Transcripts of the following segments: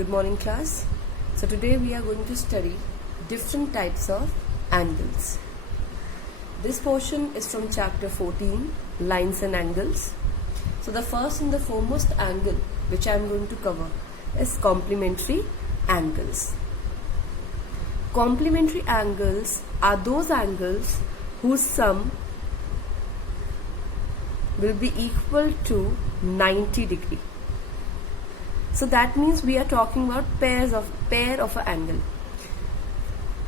Good morning, class. So today we are going to study different types of angles. This portion is from chapter 14, Lines and Angles. So the first and the foremost angle which I am going to cover is complementary angles. Complementary angles are those angles whose sum will be equal to 90 degree. So that means we are talking about pair of an angle.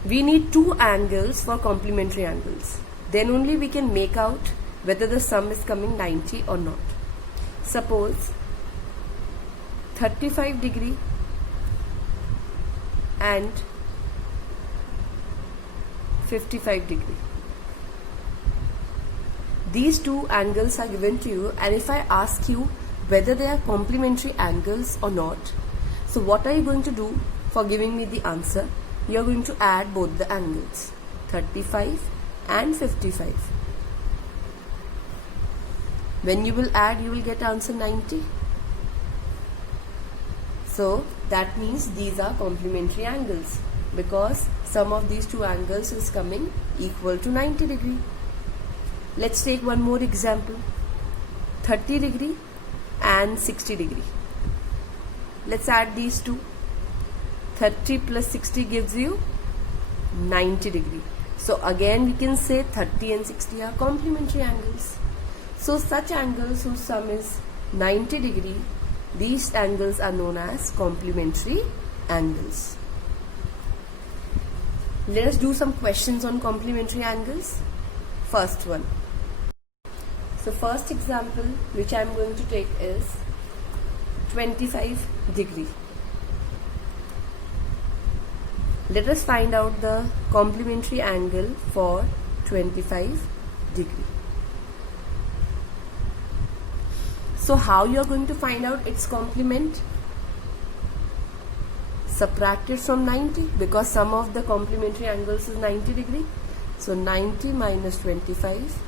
We need two angles for complementary angles. Then only we can make out whether the sum is coming 90 or not. Suppose 35 degree and 55 degree. These two angles are given to you, and if I ask you whether they are complementary angles or not, so what are you going to do for giving me the answer? You are going to add both the angles, 35 and 55. When you will add, you will get answer 90. So that means these are complementary angles because sum of these two angles is coming equal to 90 degree. Let's take one more example, 30 degree and 60 degree. Let's add these two. 30 plus 60 gives you 90 degree. So again we can say 30 and 60 are complementary angles. So such angles whose sum is 90 degree, these angles are known as complementary angles. Let us do some questions on complementary angles. First one. So first example which I am going to take is 25 degree. Let us find out the complementary angle for 25 degree. So how you are going to find out its complement? Subtract it from 90 because sum of the complementary angles is 90 degree. So 90 minus 25,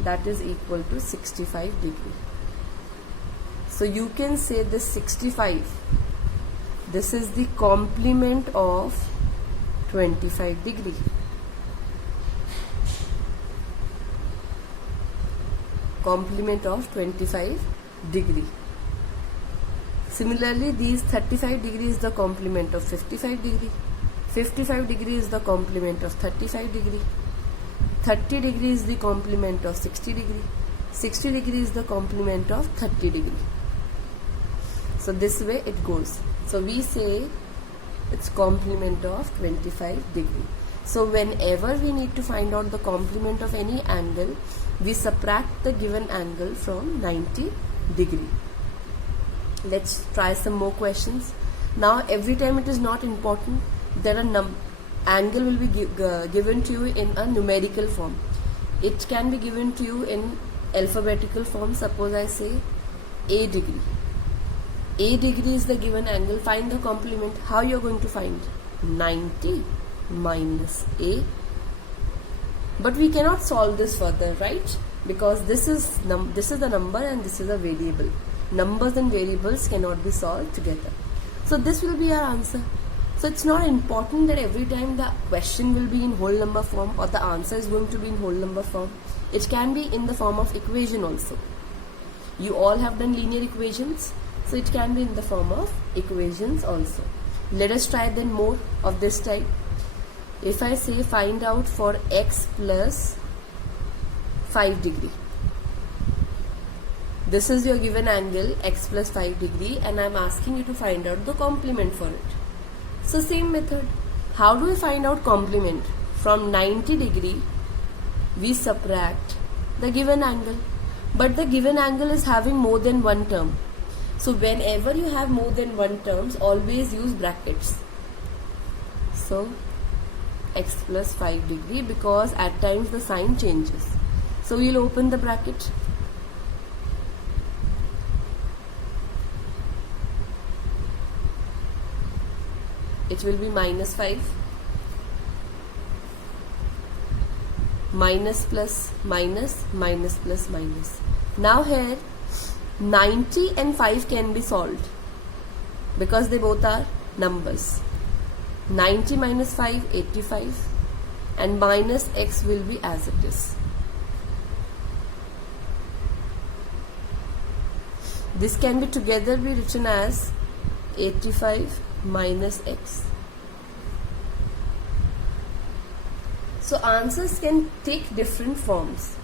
that is equal to 65 degree. So you can say this 65, this is the complement of 25 degree. Complement of 25 degree. Similarly, these 35 degree is the complement of 55 degree. 55 degree is the complement of 35 degree. 30 degree is the complement of 60 degree. 60 degree is the complement of 30 degree. So this way it goes. So we say it's complement of 25 degree. So whenever we need to find out the complement of any angle, we subtract the given angle from 90 degree. Let's try some more questions. Now every time it is not important, there are angle will be given to you in a numerical form. It can be given to you in alphabetical form. Suppose I say A degree. A degree is the given angle. Find the complement. How you are going to find? 90 minus A. But we cannot solve this further, right? Because this is the number and this is a variable. Numbers and variables cannot be solved together. So this will be our answer. So it's not important that every time the question will be in whole number form or the answer is going to be in whole number form. It can be in the form of equation also. You all have done linear equations, so it can be in the form of equations also. Let us try then more of this type. If I say find out for x plus 5 degree. This is your given angle x plus 5 degree and I am asking you to find out the complement for it. So same method. How do we find out complement? From 90 degree, we subtract the given angle. But the given angle is having more than one term. So whenever you have more than one terms, always use brackets. So x plus 5 degree because at times the sign changes. So we'll open the bracket. It will be minus 5, minus plus minus, minus plus minus. Now here 90 and 5 can be solved. because they both are numbers. 90 minus 5, 85, and minus x will be as it is. This can be together be written as 85 minus x. So answers can take different forms.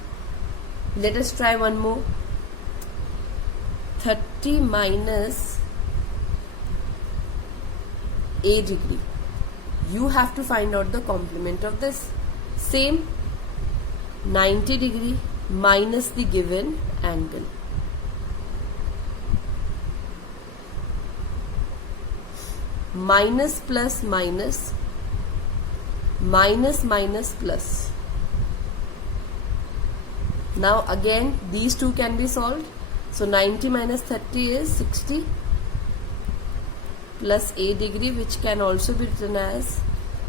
Let us try one more. 30 minus a degree. You have to find out the complement of this. Same, 90 degree minus the given angle. Minus plus minus, minus minus plus. Now again these two can be solved. So 90 minus 30 is 60 plus a degree, which can also be written as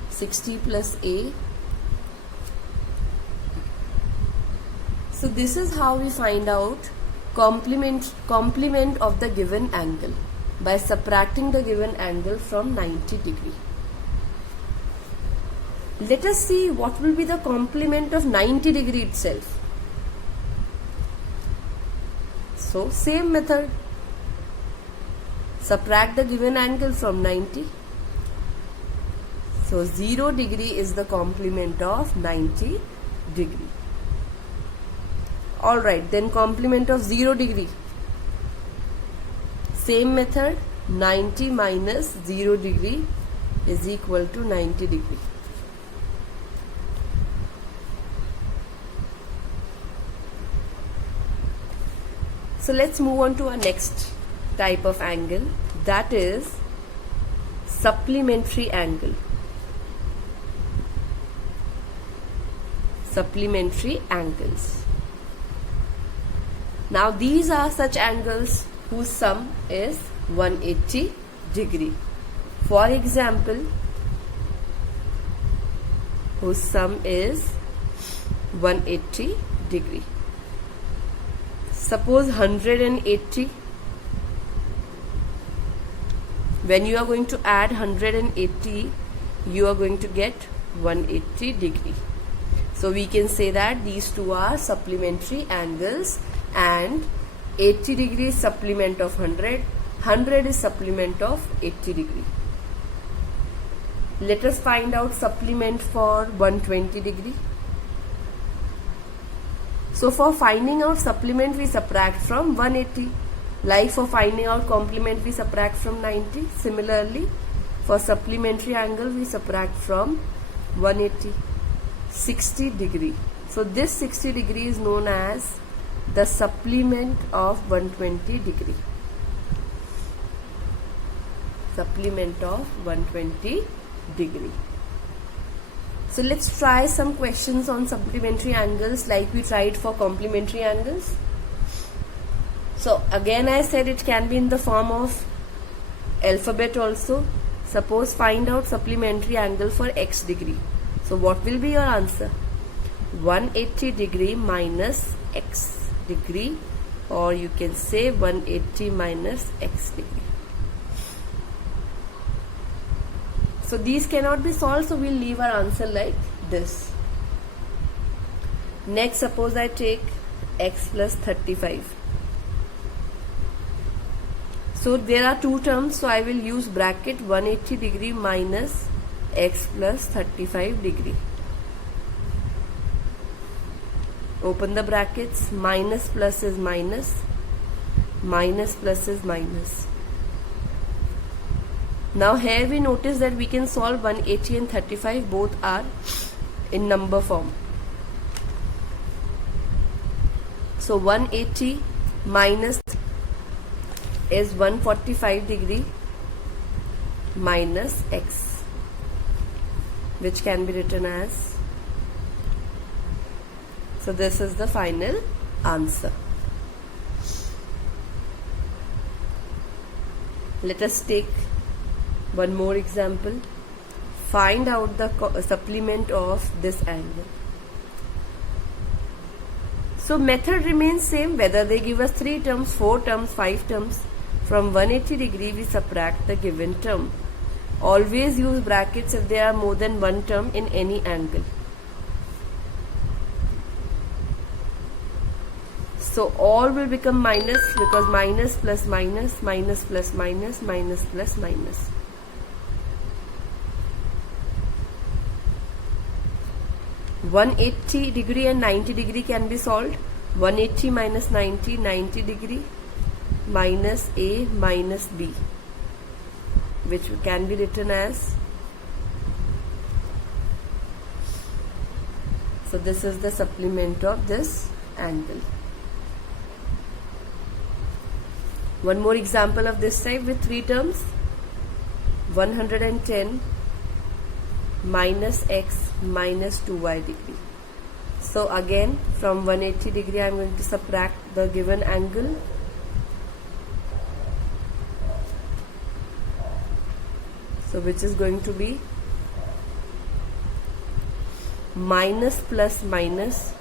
60 plus a. So this is how we find out complement of the given angle, by subtracting the given angle from 90 degree. Let us see what will be the complement of 90 degree itself. So same method, subtract the given angle from 90. So 0 degree is the complement of 90 degree. Alright, then complement of 0 degree. Same method, 90 minus 0 degree is equal to 90 degree. So let's move on to our next type of angle, that is supplementary angle. Supplementary angles. Now these are such angles whose sum is 180 degree. For example, whose sum is 180 degree. Suppose 180. When you are going to add 180, you are going to get 180 degree. So we can say that these two are supplementary angles, and 80 degree is supplement of 100, 100 is supplement of 80 degree. Let us find out supplement for 120 degree. So for finding out supplement, we subtract from 180. Like for finding out complement, we subtract from 90. Similarly, for supplementary angle, we subtract from 180. 60 degree. So this 60 degree is known as the supplement of 120 degree. Supplement of 120 degree. So let's try some questions on supplementary angles like we tried for complementary angles. So again I said it can be in the form of alphabet also. Suppose find out supplementary angle for x degree. So what will be your answer? 180 degree minus x degree, or you can say 180 minus x degree. So these cannot be solved, so we'll leave our answer like this. Next, suppose I take x plus 35. So there are two terms, so I will use bracket 180 degree minus x plus 35 degree. Open the brackets, minus plus is minus, minus plus is minus. Now here we notice that we can solve 180 and 35, both are in number form. So 180 minus is 145 degree minus x, which can be written as, so this is the final answer. Let us take one more example. Find out the supplement of this angle. So method remains same whether they give us 3 terms, 4 terms, 5 terms. From 180 degree we subtract the given term. Always use brackets if there are more than one term in any angle. So all will become minus, because minus plus minus, minus plus minus, minus plus minus. (180 degree and 90 degree can be solved. 180 minus 90, 90 degree minus A minus B, which can be written as, so this is the supplement of this angle. One more example of this type with three terms. 110 minus x minus 2y degree. So again, from 180 degree I am going to subtract the given angle. So which is going to be minus plus minus,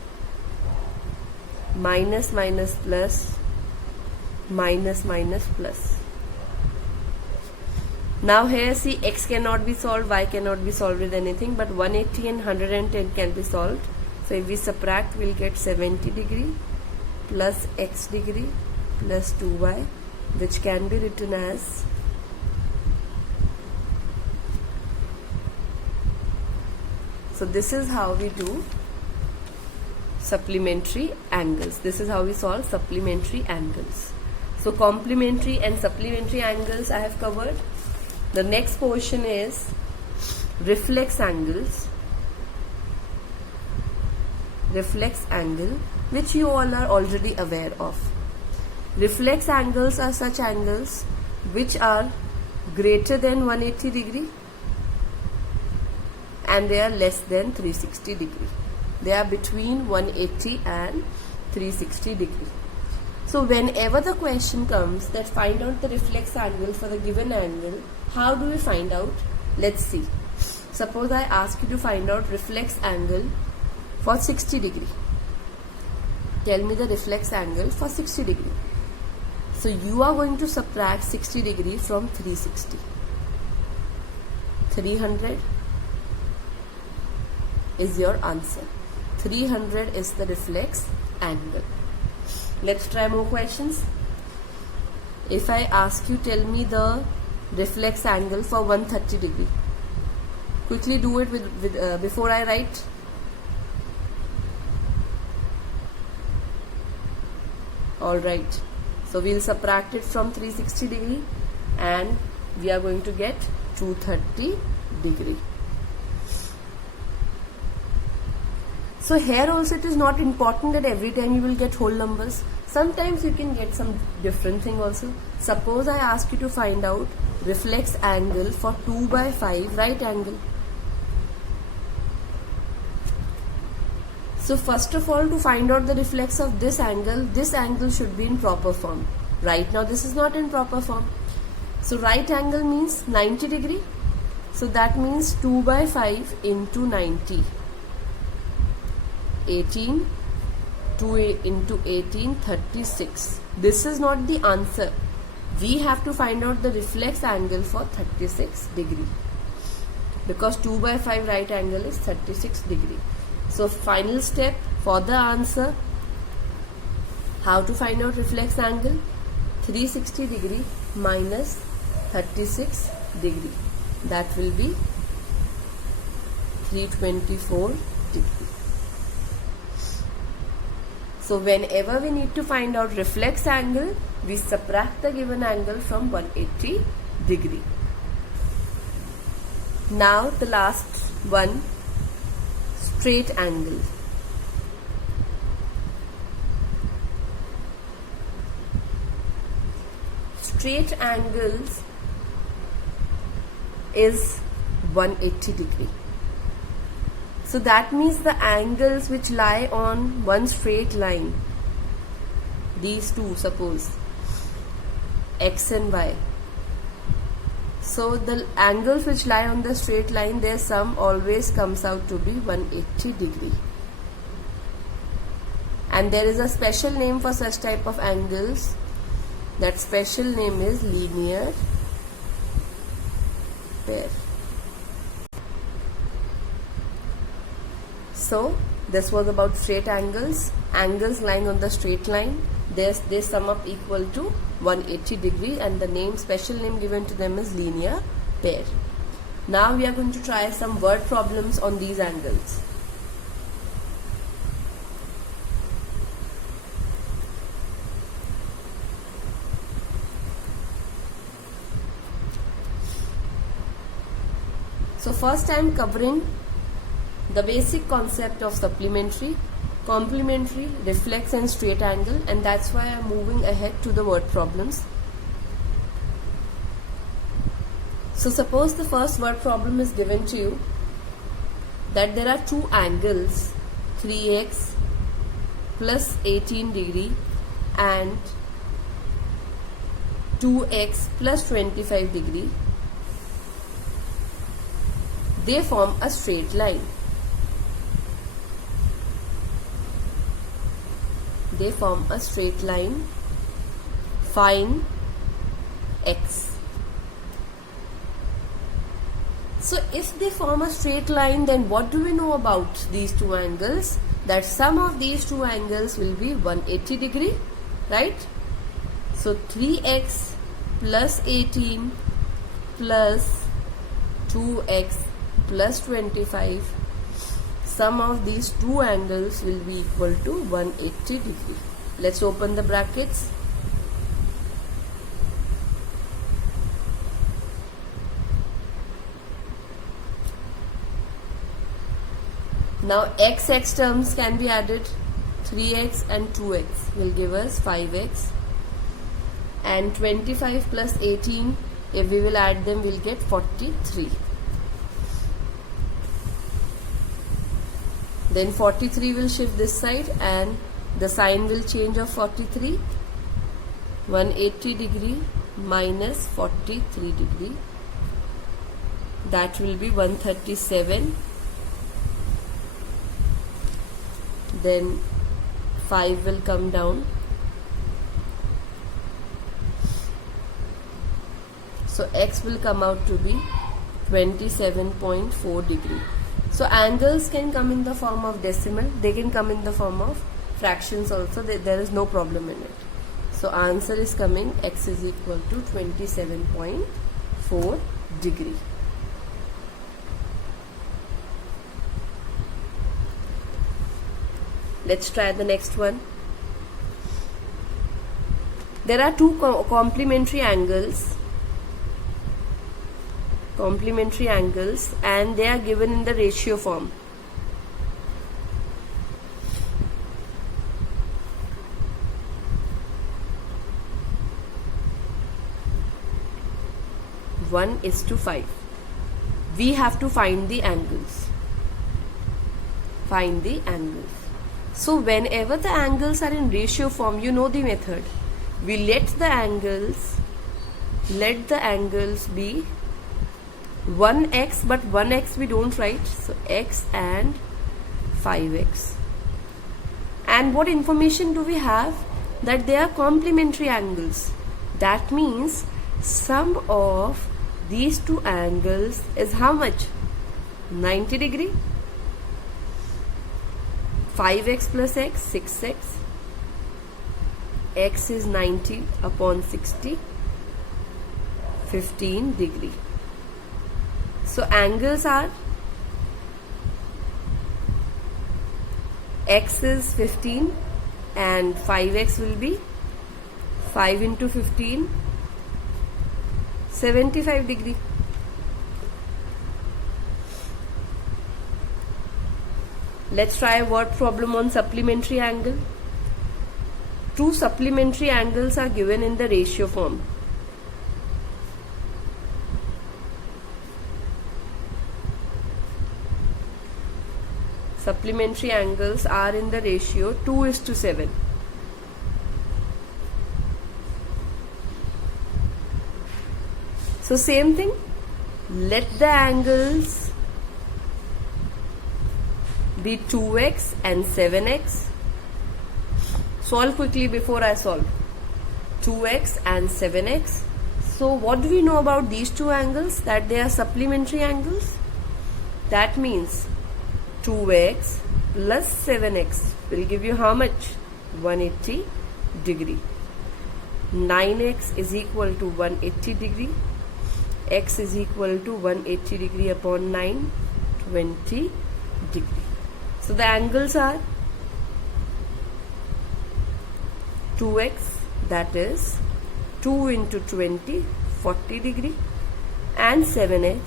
minus minus plus, minus minus plus. Now here see, x cannot be solved, y cannot be solved with anything, but 180 and 110 can be solved. So if we subtract, we'll get 70 degree plus x degree plus 2y, which can be written as So this is how we do supplementary angles. This is how we solve supplementary angles. So complementary and supplementary angles I have covered. The next portion is reflex angles. Reflex angle, which you all are already aware of. Reflex angles are such angles which are greater than 180 degree and they are less than 360 degree. They are between 180 and 360 degree. So whenever the question comes that find out the reflex angle for the given angle, how do we find out? Let's see. Suppose I ask you to find out reflex angle for 60 degree. Tell me the reflex angle for 60 degree. So you are going to subtract 60 degree from 360. 300 is your answer. 300 is the reflex angle. Let's try more questions. If I ask you, tell me the reflex angle for 130 degree. Quickly do it with before I write. Alright. So we'll subtract it from 360 degree and we are going to get 230 degree. So here also it is not important that every time you will get whole numbers. Sometimes you can get some different thing also. Suppose I ask you to find out reflex angle for 2/5 right angle. So first of all, to find out the reflex of this angle should be in proper form. Right now this is not in proper form. So right angle means 90 degree. So that means 2/5 into 90. 18, 2 into 18, 36. This is not the answer. We have to find out the reflex angle for 36 degree. Because 2/5 right angle is 36 degree. So final step for the answer, how to find out reflex angle? 360 degree minus 36 degree. That will be 324 degree. So whenever we need to find out reflex angle, we subtract the given angle from 180 degree. Now the last one, straight angle. Straight angles is 180 degree. So that means the angles which lie on one straight line, these two, suppose x and y. So the angles which lie on the straight line, their sum always comes out to be 180 degree. And there is a special name for such type of angles. That special name is linear pair. So this was about straight angles. Angles lying on the straight line, they sum up equal to 180 degree, and the special name given to them is linear pair. Now we are going to try some word problems on these angles. So first I am covering the basic concept of supplementary, complementary, reflex and straight angle, and that's why I am moving ahead to the word problems. So suppose the first word problem is given to you that there are two angles, 3x plus 18 degree and 2x plus 25 degree. They form a straight line. They form a straight line. Find x. So if they form a straight line, then what do we know about these two angles? That sum of these two angles will be 180 degree, right? So 3x plus 18 plus 2x plus 25, sum of these two angles will be equal to 180 degree. Let's open the brackets. Now x terms can be added. 3x and 2x will give us 5x, and 25 plus 18, if we will add them, we'll get 43. Then 43 will shift this side and the sign will change of 43. 180 degree minus 43 degree, that will be 137. Then 5 will come down. So x will come out to be 27.4 degree. So angles can come in the form of decimal, they can come in the form of fractions also, there is no problem in it. So answer is coming, x is equal to 27.4 degree. Let's try the next one. There are two complementary angles, and they are given in the ratio form. One is to 5. We have to find the angles. So whenever the angles are in ratio form, you know the method. We let the angles be 1x, but 1x we don't write, so x and 5x. And what information do we have? That they are complementary angles. That means sum of these two angles is how much? 90 degree. 5x plus x, 6x. X is 90 upon 60, 15 degree. So angles are, x is 15 and 5x will be 5 into 15, 75 degree. Let's try a word problem on supplementary angle. Two supplementary angles are given in the ratio form. Supplementary angles are in the ratio 2:7. So same thing, let the angles be 2x and 7x. Solve quickly before I solve. 2x and 7x. So what do we know about these two angles? That they are supplementary angles. That means 2x plus 7x will give you how much? 180 degree. 9x is equal to 180 degree. X is equal to 180 degree upon 9, 20 degree. So the angles are 2x, that is 2 into 20, 40 degree, and 7x,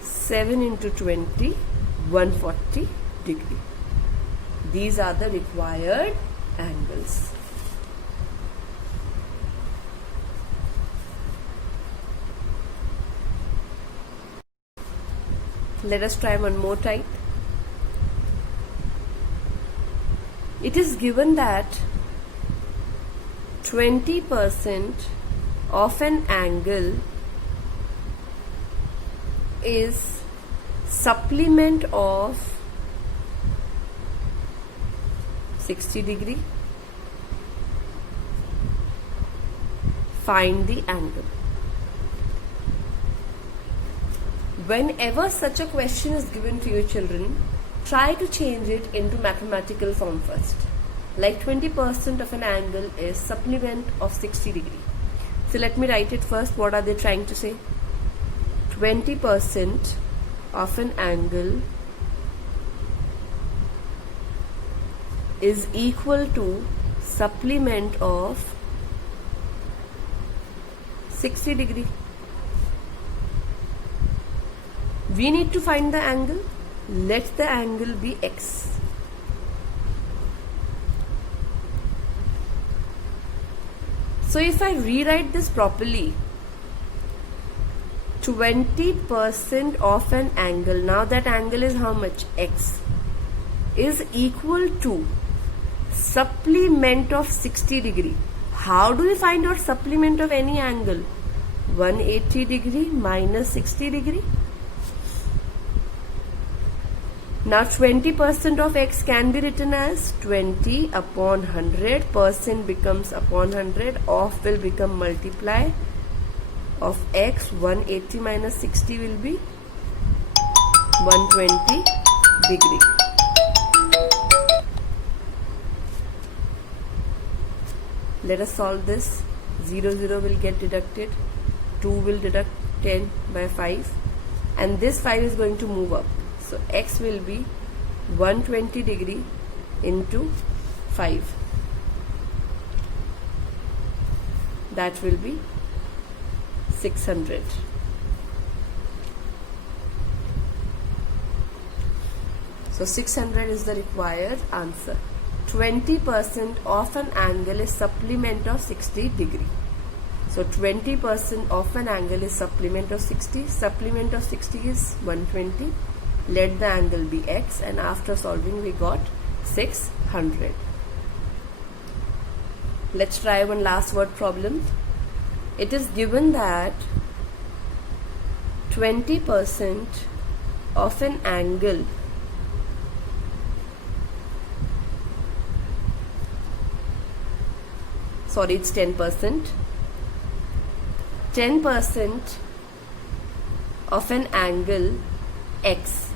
7 into 20, 140 degree. These are the required angles. Let us try one more type. It is given that 20% of an angle is supplement of 60 degree. Find the angle. Whenever such a question is given to you, children, try to change it into mathematical form first. Like 20% of an angle is supplement of 60 degree. So let me write it first. What are they trying to say? 20% of an angle is equal to supplement of 60 degree. We need to find the angle. Let the angle be x. So if I rewrite this properly, 20% of an angle, now that angle is how much? X, is equal to supplement of 60 degree. How do we find out supplement of any angle? 180 degree minus 60 degree. Now 20% of x can be written as 20 upon 100. Percent becomes upon 100. Of will become multiply of x. 180 minus 60 will be 120 degree. Let us solve this. 0, 0 will get deducted. 2 will deduct 10 by 5. And this 5 is going to move up. So x will be 120 degree into 5. That will be 600. So 600 is the required answer. 20% of an angle is supplement of 60 degree. So 20% of an angle is supplement of 60. Supplement of 60 is 120. Let the angle be x, and after solving we got 600. Let's try one last word problem. It is given that 20% of an angle it's 10%. 10% of an angle x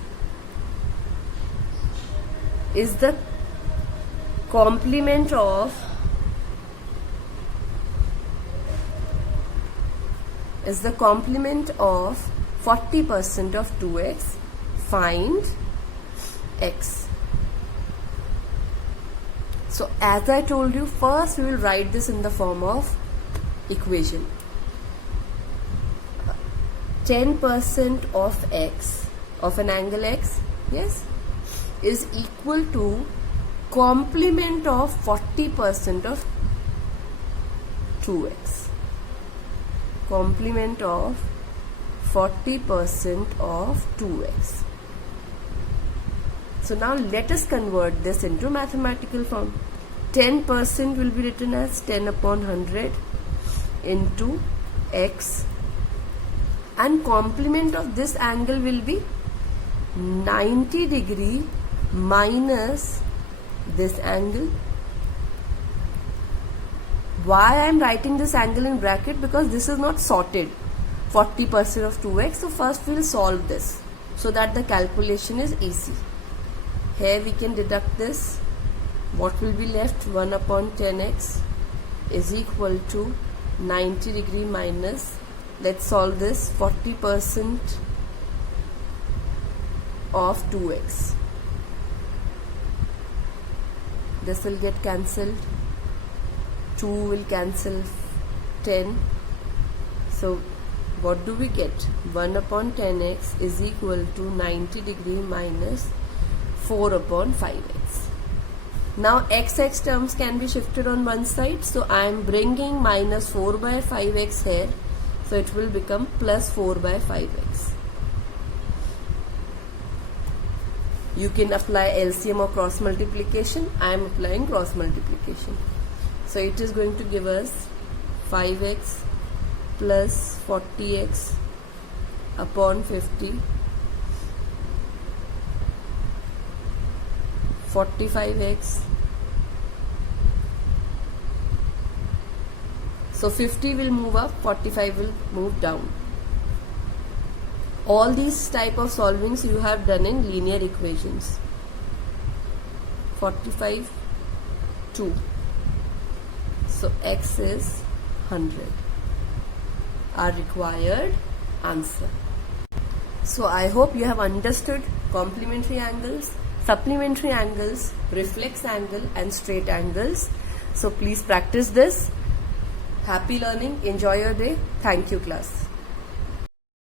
is the complement of 40% of 2x. Find x. So as I told you, first we will write this in the form of equation. 10% of x, of an angle x, yes, is equal to complement of 40% of 2x. Complement of 40% of 2x. So now let us convert this into mathematical form. 10% will be written as 10 upon 100 into x, and complement of this angle will be 90 degree minus this angle, Why I am writing this angle in bracket? Because this is not sorted. 40% of 2x. So first we'll solve this so that the calculation is easy. Here we can deduct this. What will be left? 1 upon 10x is equal to 90 degree minus, let's solve this, 40% of 2x. This will get cancelled. 2 will cancel 10. So what do we get? 1 upon 10x is equal to 90 degree minus 4 upon 5x. Now xx terms can be shifted on one side, so I am bringing minus 4 by 5x here, so it will become plus 4 by 5x. You can apply LCM or cross multiplication. I am applying cross multiplication. So it is going to give us 5x plus 40x upon 50, 45x. So 50 will move up, 45 will move down. All these type of solvings you have done in linear equations. 45, 2. So x is 100. Our required answer. So I hope you have understood complementary angles, supplementary angles, reflex angle and straight angles. So please practice this. Happy learning. Enjoy your day. Thank you, class.